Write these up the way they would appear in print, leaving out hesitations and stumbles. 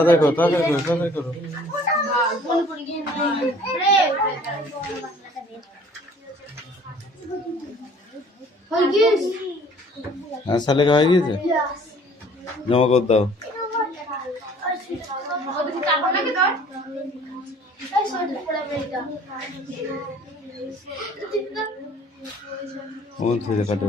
তাড়াতাড়ি করো। হ্যাঁ শালিকা হয়ে গিয়েছে, জমা করে দাও। কোন ছেলে কাটে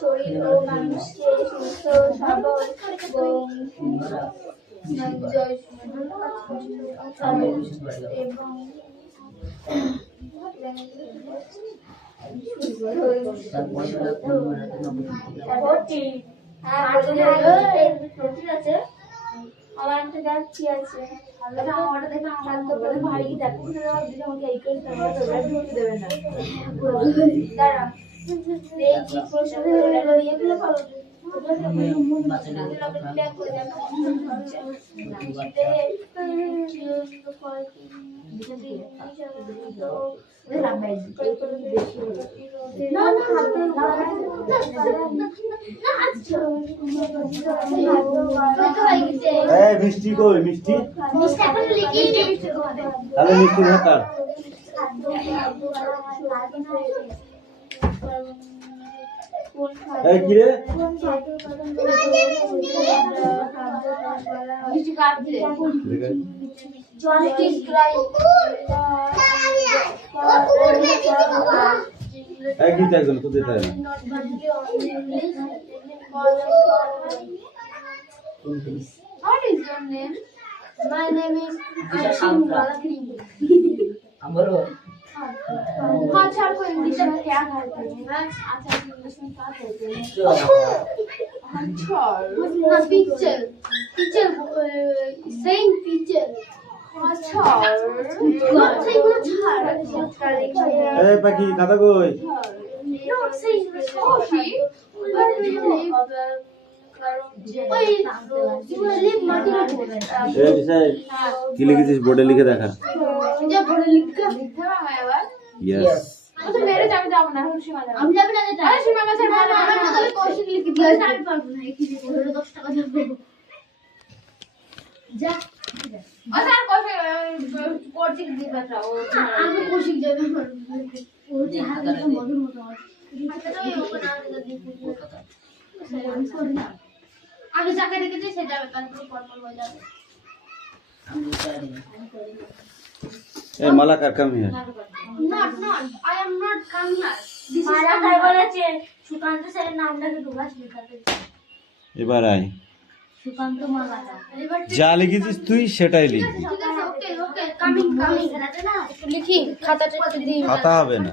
শরীর ও মানুষকে সুস্থ সবল মিষ্টি কই মিষ্টি তাহলে মিষ্টি ভাতা এই কি রে এক গীত একজন তো দিতে হয় What is your name? My name is Ashin Balakri. Amaro. हाँ चार को इंग्लिश में क्या कहते हैं? अच्छा इंग्लिश में क्या कहते हैं? अच्छा ना पिक्चर पिक्चर सेम पिक्चर अच्छा not saying not hard এই পাখি খাতা কই not saying sorry কি লিখেছিস বোর্ডে লিখে দেখা मुझे बोर्ड लिख कर लिखा है यार यस तो मेरे जाम जाम ना सीमा जाम हम जाबे ना अरे सीमा का सर मैंने तो क्वेश्चन लिख दिया स्टार्ट कर ना एक ही 10 টাকা যাবে যা और सर क्वेश्चन कोचिंग दी बताओ আমি কোচিং যাবে ও হাতে তো মধুর মতো হাতে তো ওপেন আর যদি না আগে যাকে দেখেছে সে যাবে তারপর পরপর হয়ে যাবে ए मलाकार कम है not I am not come here this is মারা তাই বলেছে সুকান্ত স্যারের নামটাকে ঢোকাস লিখাতে এবার আয় সুকান্ত মালাটা এবার যা লিখেছিস তুই সেটাই লিখ ঠিক আছে ওকে কামিং এখানে না একটু লিখি খাতাটা একটু দিই খাতা হবে না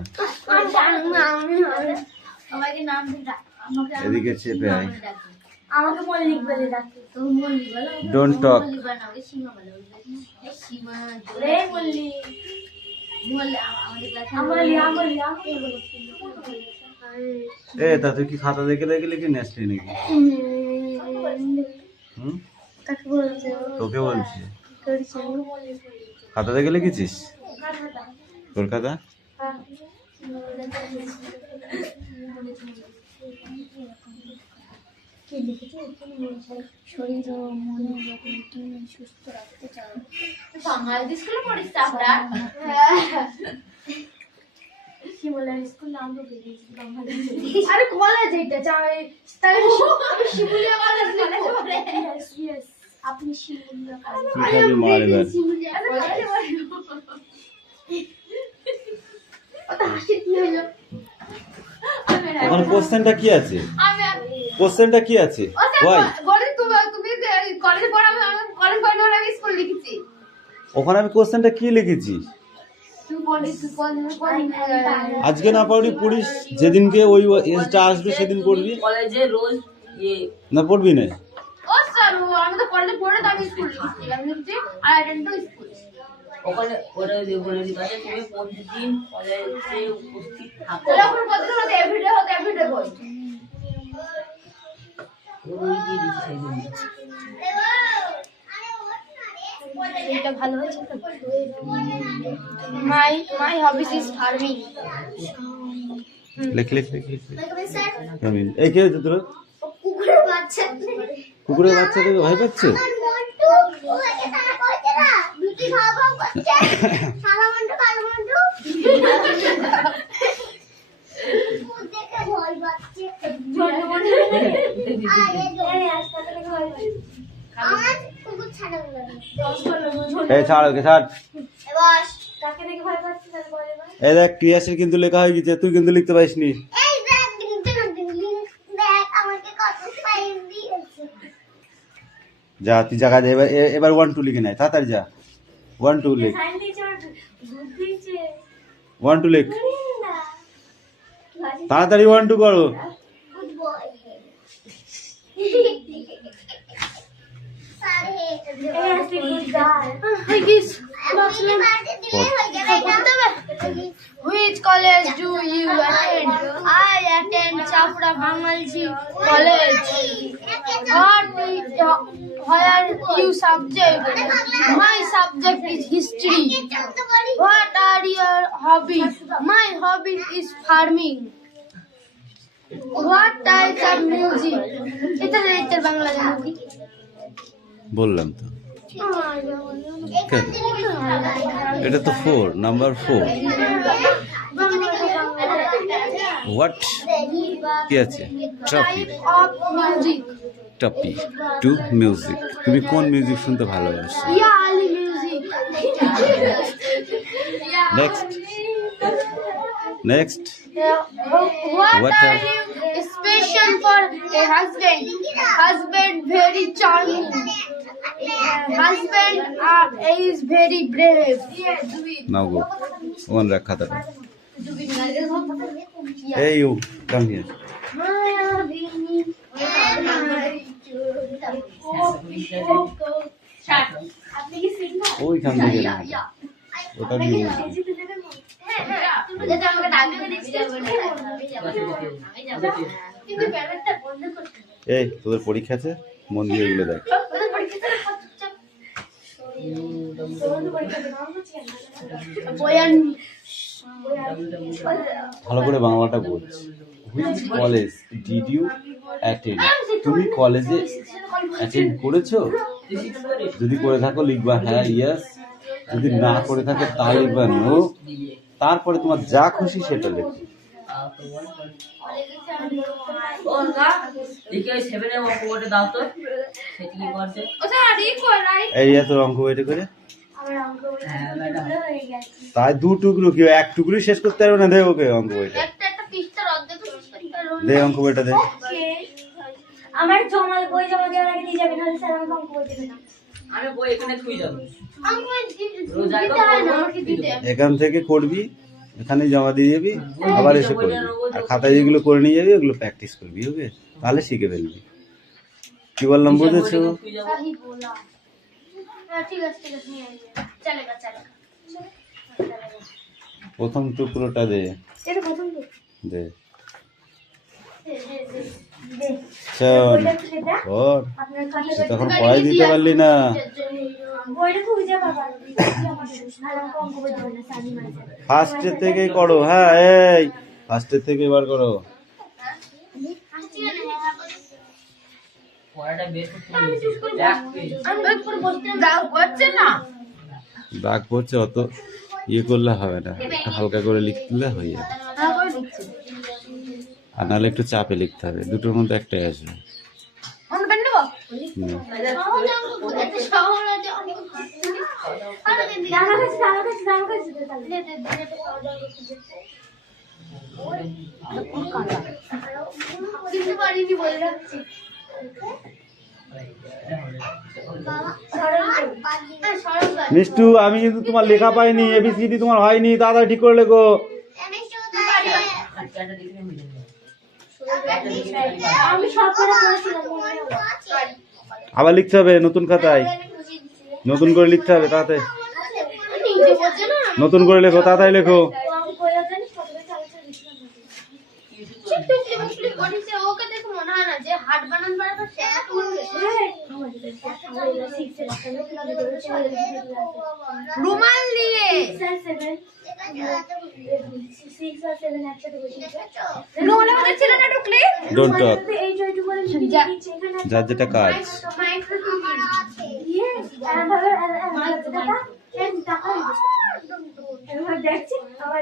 সবাইকে নাম দিই আমাকে এদিকে চেপে আয় আমাকে মল্লিক বলে ডাকে তো মল্লিক বলে ডোন্ট টক মল্লিক বানাও সীমা বলে এই সীমা রে মল্লিক এ তা তুই কি খাতা দেখে দেখে লিখে নিয়ে আসলি নাকি? হুম, তোকে বলছি, খাতা দেখে লিখেছিস? তোর খাতা? শরীর ও মনে যখন সুস্থ রাখতে চাও। বাংলাদেশ স্কুলে পড়িস আমরা? শিমুলার স্কুল নাম তো বেরিয়েছে বাংলাদেশে। আরে কলেজ এটা চাই তাই আমি শিমুলিয়া কলেজ পড়ে। यस আপনি শিমুলিয়া কলেজ। তুই খাবি মার এবার। শিমুলিয়া কলেজ। ওটা হাসি কি হলো? ওখানে কোশ্চেনটা কি আছে? আমি কোশ্চেনটা কি আছে? ওয়াই? বলে তুমি কলেজে পড়া আমি কলেজ পড়ার পরে আমি স্কুল লিখেছি। ওখানে আমি কোশ্চেনটা কি লিখেছি? তুই বলিস আজকে না পড়বি, পড়িস যেদিনকে ওই এসটা আসবে সেদিন পড়বি। কলেজে রোজ না পড়বি না? ও স্যার আমি তো কলেজে পড়ে তো আমি স্কুল লিখেছি। আমি লিখছি আই অ্যাটেন্ড টু স্কুল। ওখানে ওরা বলে দিতে আছে তুমি প্রতিদিন কলেজে উপস্থিত থাকো। তখন প্রতিদিন হতে এভরিডে বই। ওই দিয়ে দিচ্ছি সেই জন্য। এটা ভালো হয়েছে তো। মাই হবিস ইজ ফার্মিং। লিখ লিখ লিখ লিখ। আমি এই কে হচ্ছে তোর? কুকুরের বাচ্চা। কুকুরের বাচ্চা থেকে ভয় পাচ্ছে? এই ছাড় ওকে, ছাড়। এই দেখ ক্রিয়াশীল কিন্তু লেখা হয়ে গেছে, তুই কিন্তু লিখতে পারিসনি। যা তুই জায়গা দে, এবার 1 2 লিখে নেয়, তাড়াতাড়ি যা। 1 2 লিখ, 1 2 লিখ, তাড়াতাড়ি 1 2 করো। Which college do you attend? I attend Chapra Bangalji College. Where you subject? My subject is history. What are your hobbies? My hobby is farming. What types of music? এটা বাংলা জানি বললাম তো, কেন? এটা তো 4 নাম্বার 4। হোয়াট কি আছে? Trophy, of music. টপি টু মিউজিক। তুমি কোন মিউজিক শুনতে ভালোবাসো? Yeah, Ali music. Next next. What What are are- you special for a husband? Husband very charming. Husband is very brave. Now go, one রাখ খাতাটা। এই ইউ কাম হিয়ার। ওইখান থেকে না, ওটা নিয়ে এই তোদের পরীক্ষা আছে, মন দিয়ে এগুলো দেখ। ভালো করে বাংলাটা বলছি। Which college did you attend? তুমি কলেজে অ্যাটেন্ড করেছো? যদি করে থাকো লিখবা হ্যাঁ ইয়েস, যদি না করে থাকে তাহলে লিখবা নো। তারপরে তোমার যা খুশি সেটা লিখবে। এই তোর অঙ্ক বইটা করে তাই 2 টুকরো কি 1 টুকরো শেষ করতে পারবে না? দে ওকে অঙ্ক বইটা, দে অঙ্ক বইটা দে। আমার বই জমা দেওয়ার আগে দিয়ে যাবে, নাহলে স্যার আমাকে অঙ্ক বই দেবে না। আমি বই এখানে থুই যাব। এখান থেকে করবি, এখানে জমা দিয়ে যাবি, আবার এসে করবি। আর খাতায় যেগুলো করে নিয়ে যাবি ওগুলো প্র্যাকটিস করবি, ওকে? তাহলে শিখে ফেলবি। কি বললাম বুঝেছো? सही बोला। ठीक है चलेगा। প্রথম টুকরোটা দে, এটা প্রথম তো দে। দে চল ওইটা খুলে দাও ওর আপনার কাছে তখন পড়াই দিতে পারলি না। ওইটা খুলে যা বাবা আর আমাকে অঙ্ক বই দেবে না সানি মাঝে ফার্স্টের থেকে করো, হ্যাঁ এই ফার্স্টের থেকে এবার করো। পড়াটা বের করতে বলেছি। এক পেজ। আমি ওই করে বসতে দাও হচ্ছে না দাগ পড়ছে, অত ইয়ে করলে হবে না, একটু হালকা করে লিখলে হয়ে যাবে। হ্যাঁ করে দিচ্ছি আর নাহলে একটু চাপে লিখতে হবে, দুটোর মধ্যে একটাই আসবে। অন্য পেন নেবো হুম। আমার কাছে তাহলে কিন্তু পারিনি বলে রাখছি মিষ্টু, আমি কিন্তু তোমার লেখা পাইনি, এবিসিডি তোমার হয়নি, তাড়াতাড়ি ঠিক করে লেখো। একটা দেখে মিলে যাবে। আমি সব করে পড়েছিলাম আবার লিখতে হবে নতুন খাতায়, নতুন করে লিখতে হবে তাড়াতাড়ি, নিজে বলছে না নতুন করে লেখো, তাড়াতাড়ি লেখো। আমি কইয়া জানিস কতটা চালাতে দিছিলাম ওকে দেখে মনে হয় না যে হাট বানান পারবে সে রুমাল দিয়ে রুমালের মধ্যে ছিল না ঢুকলি ডোন্ট টক, যার যেটা কাজ। দেখছি আবার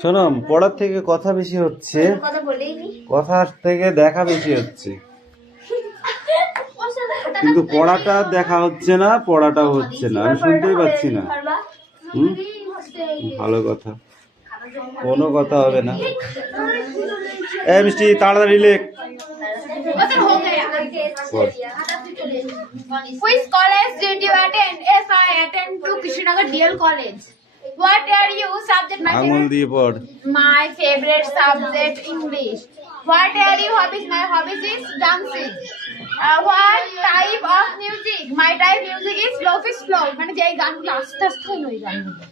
শোনো, পড়ার থেকে কথা বেশি হচ্ছে, কথা বলেই নি কথার থেকে দেখা বেশি হচ্ছে, কিন্তু পড়াটা দেখা হচ্ছে না, পড়াটাও হচ্ছে না, আমি শুনতেই পাচ্ছি না। হুম, ভালো কথা, কোনো কথা হবে না। এই মিষ্টি তাড়াতাড়ি লেখ। পড়। Which college did you attend? Yes, I attend to Krishnagar DL College. What are you subject? আঙুল দিয়ে পড়। My favorite subject English. What are you hobbies? My hobbies is dancing. What type of music? My type music is lofi slow. মানে যে গানগুলো আস্তে আস্তে হয় ওই গানগুলো।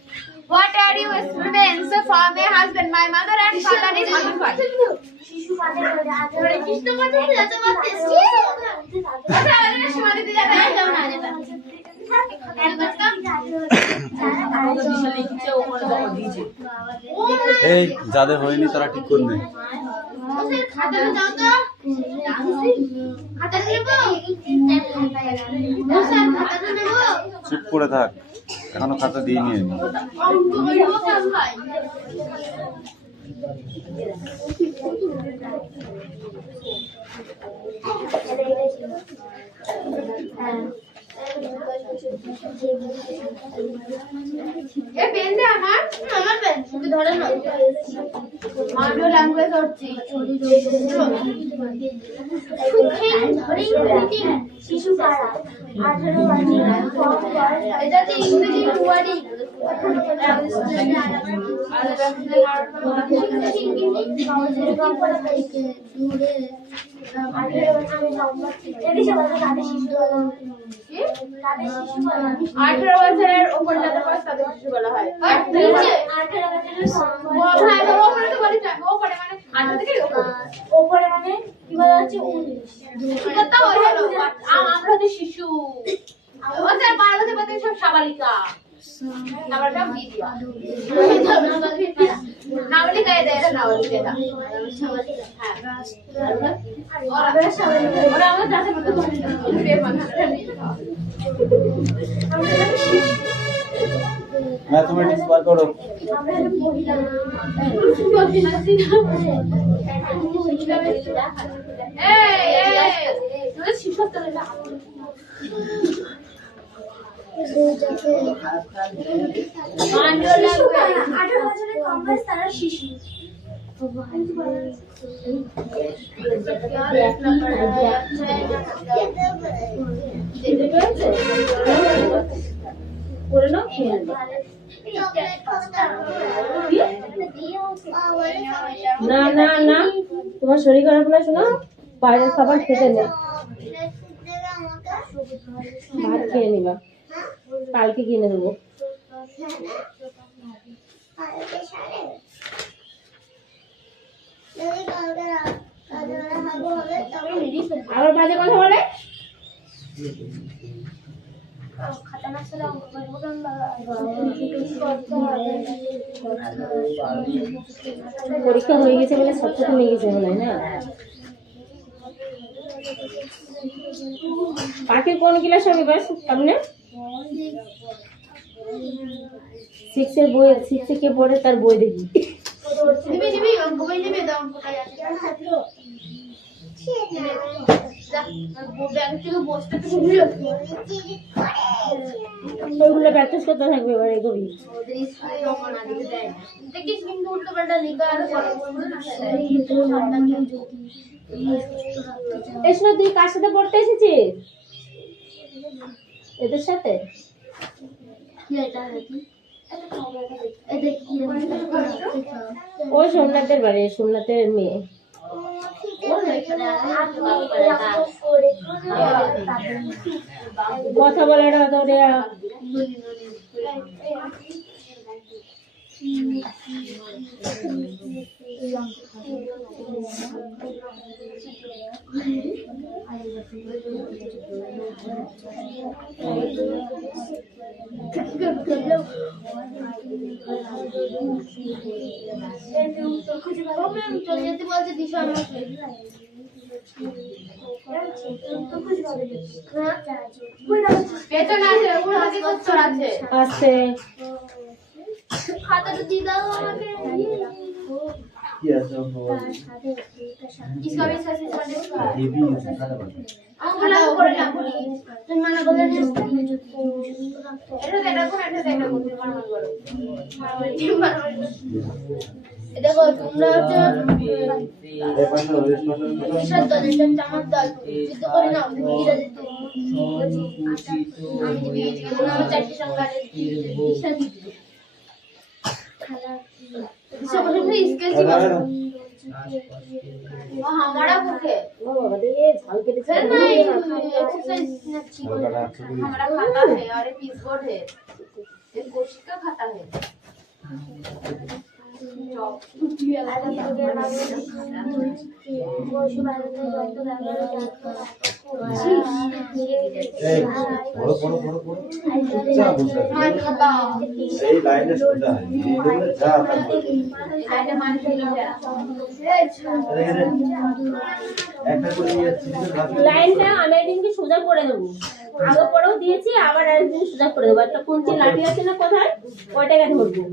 What are you students from a husband? My mother and father is husband. শিশু পাঠের মধ্যে হরে কৃষ্ণ কথা যাতে পারতেছি কথা বলে না সীমা দিতে যাবে একদম না যেটা আমাকে দিশা লিখছে, ওপরে দেখো দিয়েছে। এই যাদের হয়নি তারা ঠিক করবে। খাতাটা দাও তো খাতা নেব স্যার খাতাটা নেব চুপ করে থাক, এখনো খাতা দিইনি আমি। অঙ্ক করব কেন ভাই এ পেন দে আমার পেন ওকে ধরে না মান্ডো ল্যাঙ্গুয়েজ হচ্ছে শিশু পাড়া 18 বছর এটা তো ইংরেজি ওয়ার্ডিং আঠারো বছরের উপর যাদের বয়স তাদের শিশু বলা হয় ওপরে তো বলি ওপরে মানে 18 থেকে ওপরে মানে কি বলা হচ্ছে 19 কত হলো আমরা তো শিশু ওদের 12 বছর পর্যন্ত সব সাবালিকা নামটা দিয়ে দিও নাবালিকা দেয় না নাবালিকা ওরা আমরা যাতে মতো ম্যাথমেটিক্স বার করো। শিশু তারা শিশু না না না, তোমার শরীর খারাপ না, শোনো বাইরের খাবার খেতে নেই। ভাত খেয়ে নিবা, কালকে কিনে দেবো। আবার বাজে কথা বলে। পরীক্ষা হয়ে গেছে বলে সব কিছু নিয়ে গেছে মনে হয় না। পাখির কোন ক্লাস হবে এবার সামনে? 6 এর বই, 6 এ কে পড়ে তার বই দেখি। নিবি অঙ্ক বই নিবি দাও কোথায় আছে ওইগুলো প্র্যাকটিস করতে থাকবে এবার এগোবি। দেখিস কিন্তু উল্টো পাল্টা লিখা আর এসব তুই কার সাথে পড়তে এসেছিস? এদের সাথে? ওই সোমনাথের বাড়ি, সোমনাথের মেয়ে। কথা বলে না তো ওরা। চলে যেতে বলছে দিশা বেতন আছে, ওগুলো হাতে করতে আছে। আছে খাতাটা দিয়ে দাও আমাকে কি আছে इसका भी सच में হেভি খাতা বানাতে আমরা করে না বলি তুমি মানে বলে এটা দেনা কোন এটা দেনা কোন মারমান করো। দেখো তোমরা হচ্ছে এই পাশে ওই পাশে বিশাল দল এটা আমার দল যুদ্ধ করে না বিরা যেত আমি দিবি আমার চারটি সংখ্যা বিশাল सब लोग इसके जी वो हमारा बुक है, ও বাবা রে ঝাল কেটে सर ना एक्सरसाइज इतना अच्छी হালকাটা আছে বলি हमारा खाता है और ये पीस बोर्ड है, ये कोशिश का खाता है। এই বড় বড় বড় বড় চুপচাপ বসে এই লাইনে সোজা হয় এই বলে যা आइए मान के लो यार। একটা করে নিয়ে যাচ্ছি লাইনটা আমি একদিনকে সোজা করে দেবো। আগে পরেও দিয়েছি, আবার একদিন সোজা করে দেবো। একটা কুঞ্চি লাঠি আছে না কোথায়, ওইটাকে ধরবো,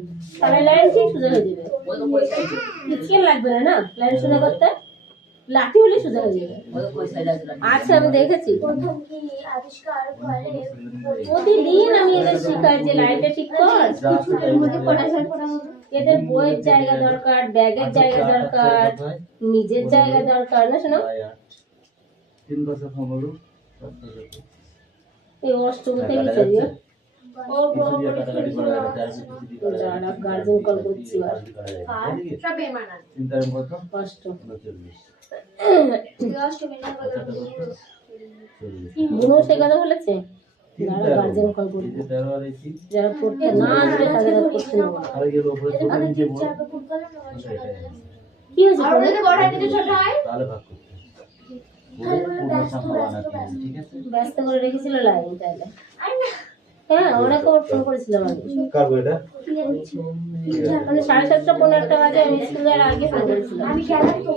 তাহলে লাইন ঠিক সোজা হয়ে যাবে। वो तो पैसा ही কিচকেন লাগবে না না লাইন সোজা করতে, লাঠি হলে সোজা হয়ে যাবে। वो तो पैसा ही लगता আচ্ছা আমি দেখেছি প্রথম কি আবিষ্কার করে প্রতিদিন আমি এদের শিখাই যে লাইনটা ঠিক কর। কিছুর মধ্যে পড়াশোনা করা হবে এদের বইয়ের জায়গা দরকার, ব্যাগের জায়গা দরকার, নিজের জায়গা দরকার না শোনো। 3 বছর 15 এই অষ্টমীতে গেছে দিয়ে ও বড় কাটাকাটি করে যারা গার্জেন কল করছি আর सब बेईमान है। চিন্তার কত কষ্ট। 39 অষ্টমী না বলে বুনো সে কথা বলেছে যারা গার্জেন কল করবে, 13 আর 21 যারা পড়তে না আসবে তাদের আর করতে নেবো না। আর এর উপরে ছোট নিচে বড় কি হয়েছে और তোমার? যদি বড় है तो छोटा है। তাহলে ভাগ করতে পূর্ণ সংখ্যা বানাতে হবে, ঠিক আছে ব্যস্ত করে রেখেছিল লাইন তাহলে। হ্যাঁ অনেক ফোন করেছিলাম আমি, কার বইটা মানে 7:30 15টা বাজে আমি স্কুল যাওয়ার আগে ফোন করেছিলাম। আমি গেলাম তো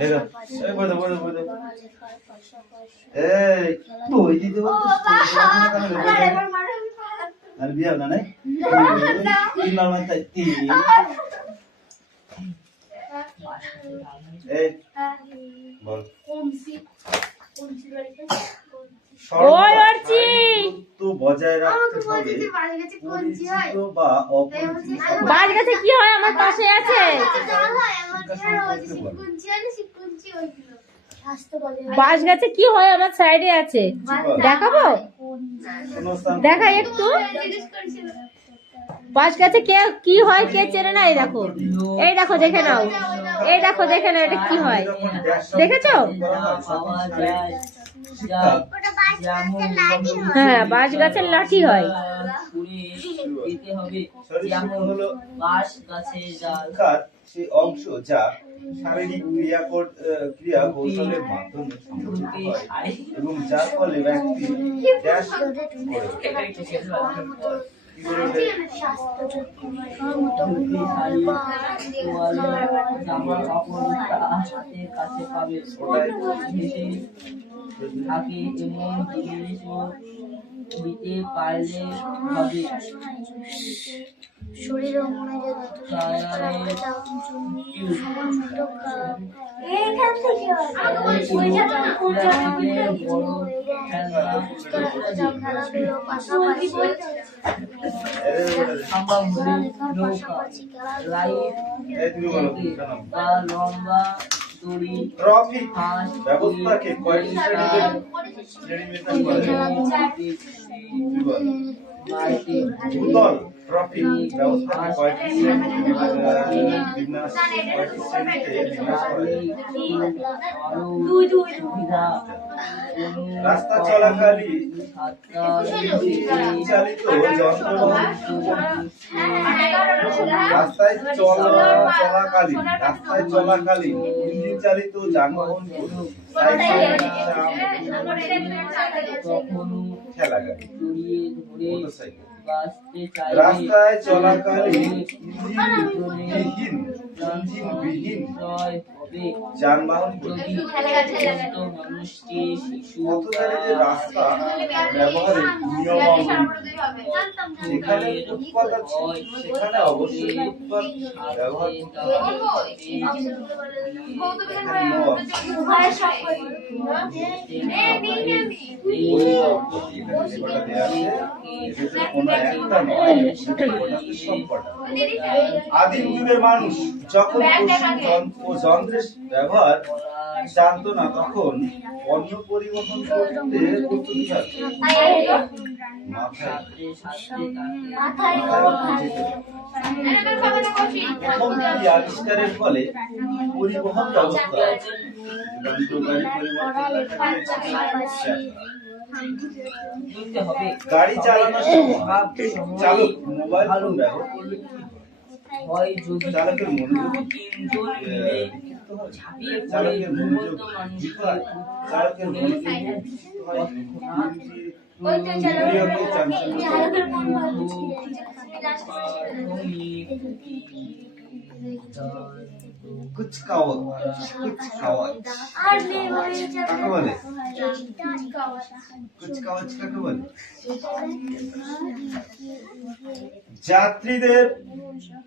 এই দাও এই বই দাও এই বই দিতে আর বিয়া না নাই তিন লাল মাথায় তিন এই বল কমসি বাড়িতে ওই অর্চি দূরত্ব বজায় রাখতে হবে বলছি বাড়ি গেছে কঞ্চি হয় পরিচিত বা অপরিচিত বাস গাছে কি হয় আমার পাশে আছে বাস গাছে কি হয় আমার সাইডে আছে দেখাবো শূন্যস্থান দেখাই একটু বাস গাছে কে কি হয় কে চেনে না এই দেখো দেখে নাও এই দেখো দেখে নাও এটা কি হয় দেখেছো পাওয়া যায় যায় যেমন হ্যাঁ বাস গাছের লাঠি হয় পুরে দিতে হবে যেমন হলো বাঁশ গাছের ডাল শিক্ষার সেই অংশ যা শারীরিক ক্রিয়া কৌশলের মাধ্যমে সংগঠিত হয় এবং যার ফলে ব্যক্তি ড্যাশ করে জামা কাপড় হাতের কাছে পাবে ভেসে থাকে এমন জিনিসও দিতে পারলে হবে শরীর ও মনে লম্বা দড়ি ট্রাফিক ব্যবস্থাকে কয়েকটি শ্রেণীবিন্যাস করা যায়। ভূতল ট্রাফিক ব্যবস্থাকে কয়েকটি শ্রেণীতে বিন্যাস করা যায়। রাস্তা চলাকালীন চালিত যন্ত্রবাহন রাস্তায় চলাকালীন ইঞ্জিন চালিত যানবাহন ঠেলা গাড়ি মোটরসাইকেল রাস্তায় চলাকালীন ইঞ্জিনবিহীন যানবাহন পথচারীদের রাস্তা ব্যবহারের নিয়মাবলী যেখানে ফুটপাত আছে সেখানে অবশ্যই ফুটপাত ব্যবহার করতে আদিম যুগের মানুষ যখন ও যন্ত্রের ব্যবহার জানতো না তখন পণ্য পরিবহন করতে প্রস্তুতি থাকতো প্রথম আবিষ্কারের ফলে পরিবহন ব্যবস্থা গাড়ি চালানোর সময় চালক মোবাইল ফোন ব্যবহার করলে হয় যদি চালকের মনোযোগ চালকের মনোযোগ চালকের কুচকাওয়াজ কাকে বলে? কুচকাওয়াজ কাকে বলে? যাত্রীদের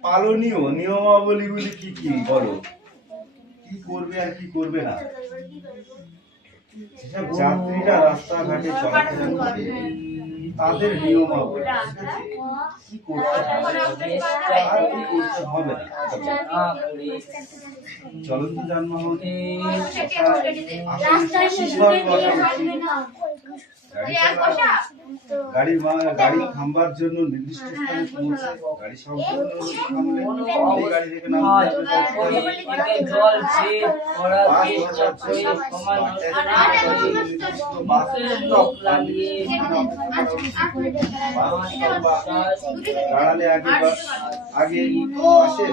পালনীয় নিয়মাবলীগুলি কি কি বলো? কি করবে আর কি করবে না? যেসব যাত্রীরা রাস্তাঘাটে চলাফেরা করে তাদের নিয়মাবলী কি করতে হবে আর কি করতে হবে না। চলন্ত যানবাহনে গাড়ি থামবার জন্য নির্দিষ্ট স্থানে পৌঁছে গাড়ি সম্পূর্ণ থামলে গাড়ি থেকে দাঁড়ালে আগে আসে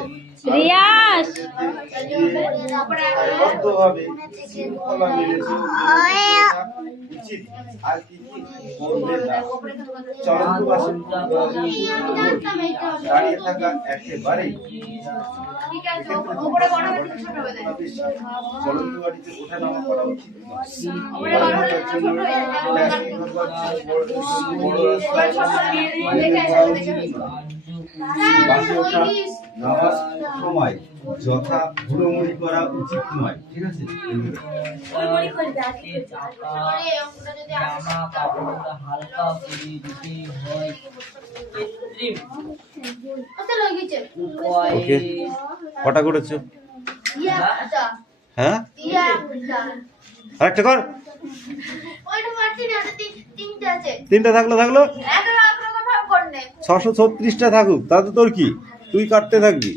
রিয়াজ বদ্ধভাবে শৃঙ্খলা মেনে উচিত আর কি কি করবে না। চলন্ত বাসে দাঁড়িয়ে থাকা একেবারেই চলন্ত গাড়িতে ওঠা নামা করা উচিত বাসে ওঠা খাওয়ার সময় যথা হুড়োমুড়ি করা উচিত নয়, ঠিক আছে? জামা কাপড় হালকা করে দিতে হয়। কৃত্রিম ওকে, কটা করেছো? হ্যাঁ, আরেকটা কর। তিনটা থাকলো 636টা থাকুক, তাতে তোর কি? তুই কাটতে থাকবি।